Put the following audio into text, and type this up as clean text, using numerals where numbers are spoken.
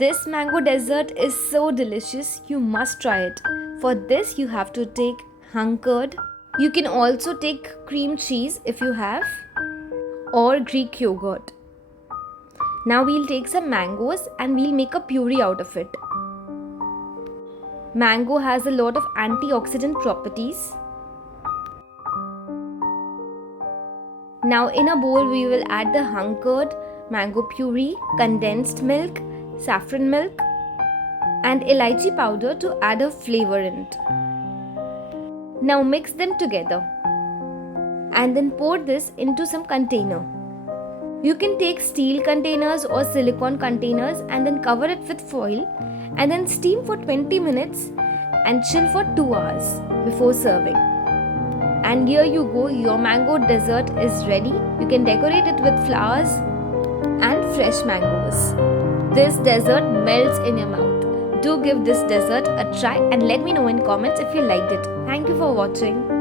This mango dessert is so delicious, you must try it. For this, you have to take hung curd. You can also take cream cheese if you have, or Greek yogurt. Now we'll take some mangoes and we'll make a puree out of it. Mango has a lot of antioxidant properties. Now in a bowl we will add the hung curd, mango puree, condensed milk, saffron milk and elaichi powder to add a flavor in it. Now mix them together and then pour this into some container. You can take steel containers or silicone containers and then cover it with foil and then steam for 20 minutes and chill for 2 hours before serving. And here you go, your mango dessert is ready. You can decorate it with flowers and fresh mangoes. This dessert melts in your mouth. Do give this dessert a try and let me know in comments if you liked it. Thank you for watching.